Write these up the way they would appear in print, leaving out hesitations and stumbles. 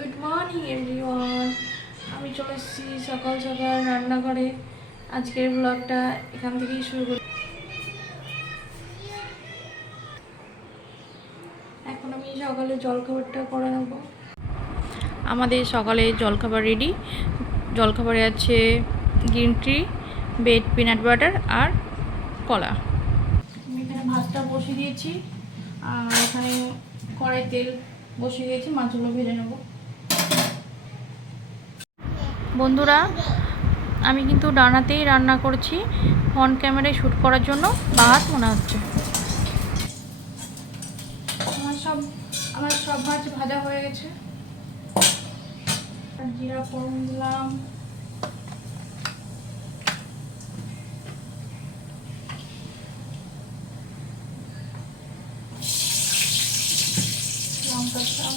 Good morning everyone. আমি চলে এসেছি সকাল সকাল রান্নাঘরে। আজকের ব্লগটা এখান থেকেই শুরু করি। এখন আমি সকালে জলখাবারটা করে নেব। আমাদের সকালে জলখাবার রেডি। জলখাবারে আছে green tea, bread peanut butter আর কলা। আমি এখানে ভাতটা বসিয়ে দিয়েছি আর এখানে কড়াই তেল বসিয়ে দিয়েছি, মাছগুলো ভেজে নেব। বন্ধুরা, আমি কিন্তু ডানাতেই রান্না করছি, ফ্রন্ট ক্যামেরায় শ্যুট করার জন্য বাহাত মনে হচ্ছে। আমার সব মাছ ভাজা হয়ে গেছে। জিরা ফোড়ন দিলাম, লঙ্কা দিলাম,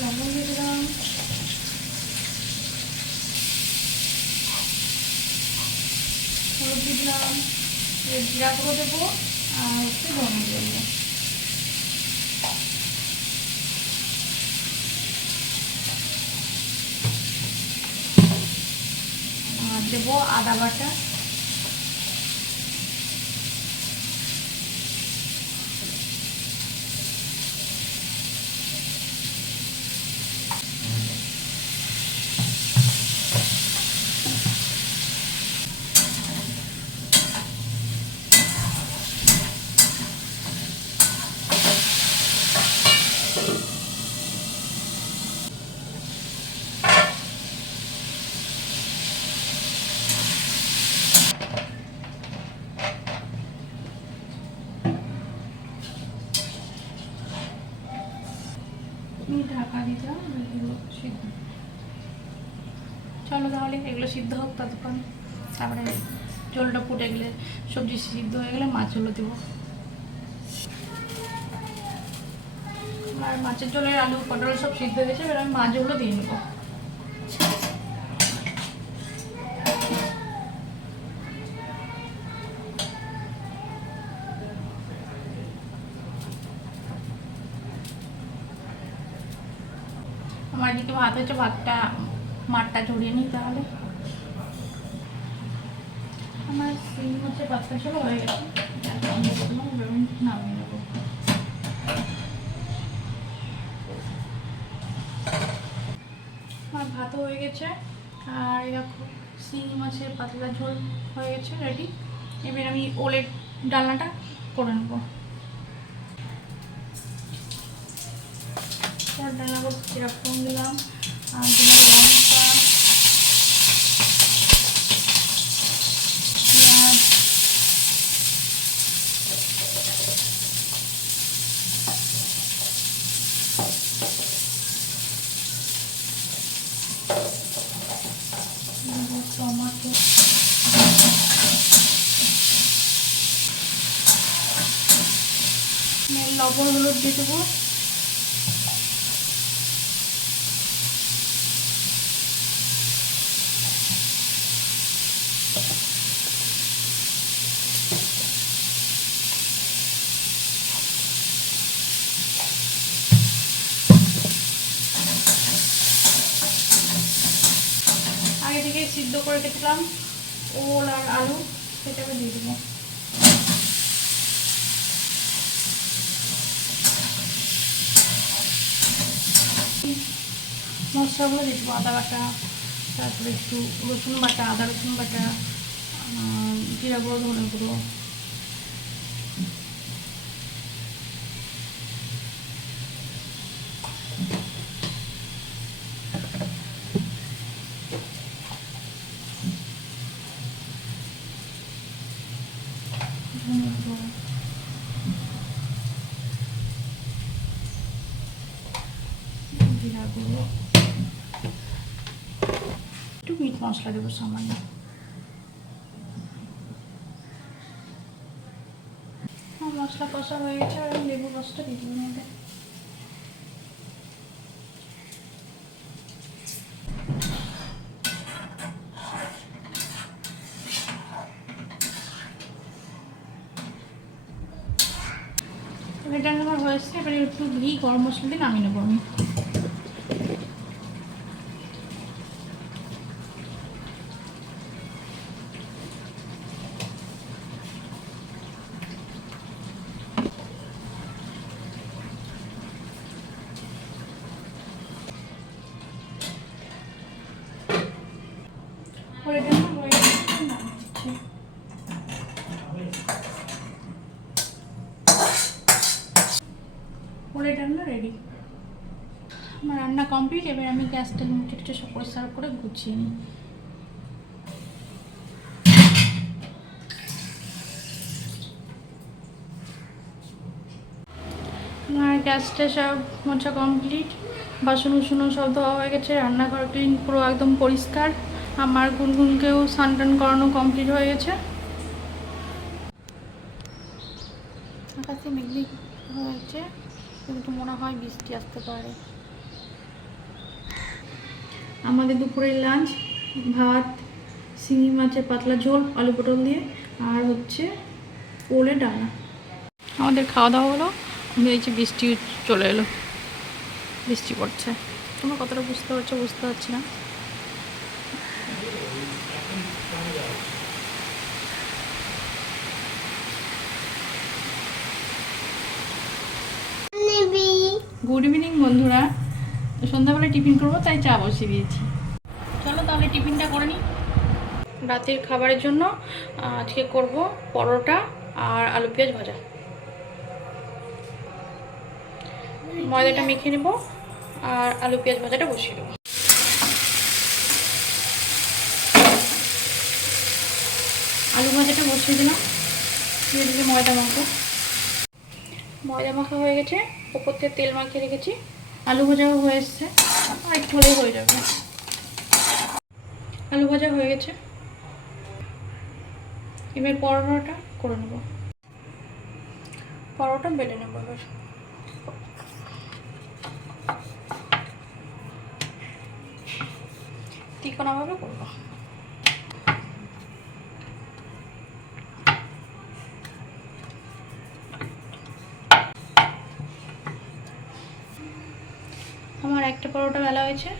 লবণ দিয়ে দিলাম, হলুদ দিয়ে দিলাম, জিরা গুঁড়ো দেবো আর একটু ধনে দেবো। আর দেবো আদা বাটা, ঢাকা দিলাম। এগুলো সিদ্ধ, চলো তাহলে এগুলো সিদ্ধ হোক ততক্ষণ। তারপরে জলটা ফুটে গেলে, সবজি সিদ্ধ হয়ে গেলে মাছগুলো দেবো। আর মাছের জলের আলু পটল সব সিদ্ধ হয়ে গেছে, এবার আমি মাছগুলো দিয়ে নেবো। আমার এদিকে ভাত হচ্ছে, মাঠটা ঝরিয়ে নিই তাহলে। আমার সিম হচ্ছে পাতলা ছিল, হয়ে গেছে, নামিয়ে নেবো। আমার ভাতও হয়ে গেছে আর এরকম শিঙি মাছের পাতলা ঝোল হয়ে গেছে রেডি। এবার আমি ওলের ডালনাটা করে নেবো। ডালনা করতে জিরা ফোড়ন দিলাম আর দিলাম লঙ্কা, পেঁয়াজ, টমাটো, লবণ হলুদ দিয়ে দেবো। আগে থেকে সিদ্ধ করে রেখেছিলাম ওল আর আলু, সেটা আমি দিয়ে দেবো। মশলাগুলো দিয়ে দেবো, আদা বাটা, তারপরে একটু রসুন বাটা, আদা রসুন বাটা, জিরা গুঁড়ো, ধনে গুঁড়ো, ধনে গুঁড়ো, জিরা গুঁড়ো, একটু মিট মশলা দেবো সামান্য। মশলা কষা হয়ে গেছে, আর লেবু রসটা দিয়ে দিন মধ্যে। এটা আমার হয়েছে, এবারে একটু ঘি গরম মশলা দিয়ে নামিয়ে নেবো আমি। ওলের ডালনা রেডি। আমার রান্না কমপ্লিট। এবার আমি গ্যাসটা একটু সব পরিষ্কার করে গুছিয়ে নিই। আমার গ্যাসটা সব মোছা কমপ্লিট, বাসন উসনও সব ধোয়া হয়ে গেছে, রান্নাঘর ক্লিন পুরো একদম পরিষ্কার। আমার গুনগুনকেও স্নান টান করানো কমপ্লিট হয়ে গেছে। আকাশে মেঘ হয়েছে, কিন্তু মনে হয় বৃষ্টি আসতে পারে। আমাদের দুপুরের লাঞ্চ ভাত, শিঙি মাছের পাতলা ঝোল আলু পটল দিয়ে, আর হচ্ছে ওলের ডালনা। আমাদের খাওয়া দাওয়া হলো, হয়েছে, বৃষ্টি চলে এলো, বৃষ্টি পড়ছে। তোমরা কতটা বুঝতে পারছো বুঝতে পারছি না। গুড ইভিনিং বন্ধুরা, সন্ধ্যাবেলায় টিফিন করবো তাই চা বসিয়ে দিয়েছি। চলো তাহলে টিফিনটা করে নিই। রাতের খাবারের জন্য আজকে করব পরোটা আর আলু পেঁয়াজ ভাজা। ময়দাটা মেখে নেব আর আলু পেঁয়াজ ভাজাটা বসিয়ে দেবো। আলু ভাজাটা বসিয়ে দিলাম, দিয়ে দিলে ময়দা মাখো। ময়দা মাখা হয়ে গেছে, ওপর থেকে তেল মাখিয়ে রেখেছি। আলু ভাজাও হয়ে এসছে, আর একটু হলেই হয়ে যাবে। আলু ভাজা হয়ে গেছে, এবার পরোটাটা করে নেব। পরোটা বেলে নেব এবার। তিকোনাভাবে করবো। আমার একটা পরোটা বেলা হয়েছে,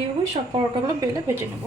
এইভাবে সব পরোটাগুলো বেলে ভেজে নেব।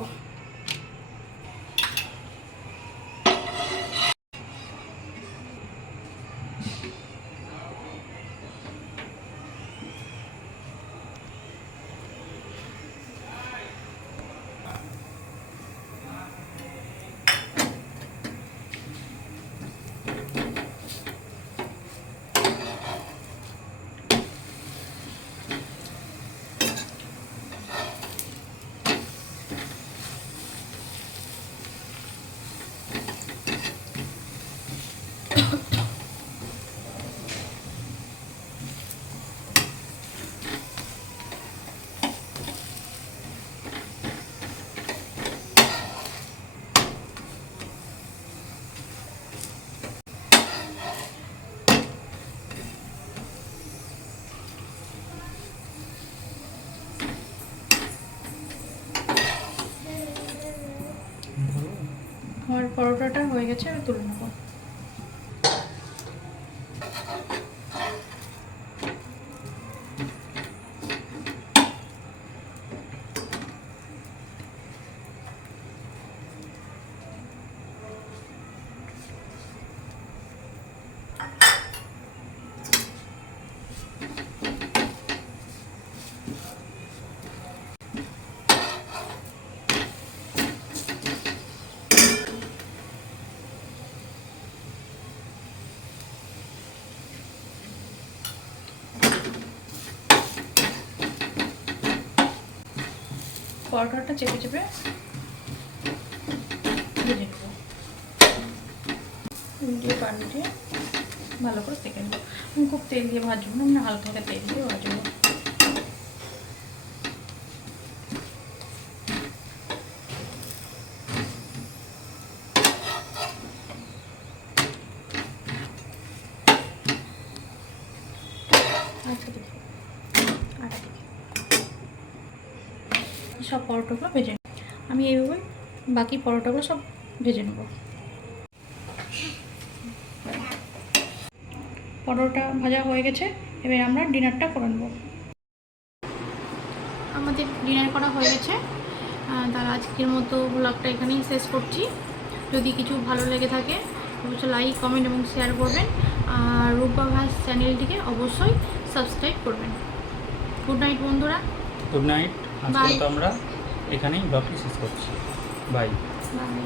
আমার পরোটাটা হয়ে গেছে, আমি তুলে নেব। পরোটাটা চেপে চেপে ভেজে নেব, দিয়ে পানি দিয়ে ভালো করে সেঁকে নেব। আমি খুব তেল দিয়ে ভাজবো না, হালকা হালকা তেল দিয়ে ভাজবো। আচ্ছা দেখি আচ্ছা দেখি সব পরোটাগুলো ভেজে নেব। আমি এইভাবে বাকি পরোটাগুলো সব ভেজে নেব। পরোটা ভাজা হয়ে গেছে, এবার আমরা ডিনারটা করে নেব। আমাদের ডিনার করা হয়ে গেছে। তার আজকের মতো ব্লগটা এখানেই শেষ করছি। যদি কিছু ভালো লেগে থাকে অবশ্যই লাইক, কমেন্ট এবং শেয়ার করবেন। আর রূপা ভাস চ্যানেলটিকে অবশ্যই সাবস্ক্রাইব করবেন। গুড নাইট বন্ধুরা। Good night. আজকে তো আমরা এখানেই ব্লগটি শেষ করছি। বাই। বাই।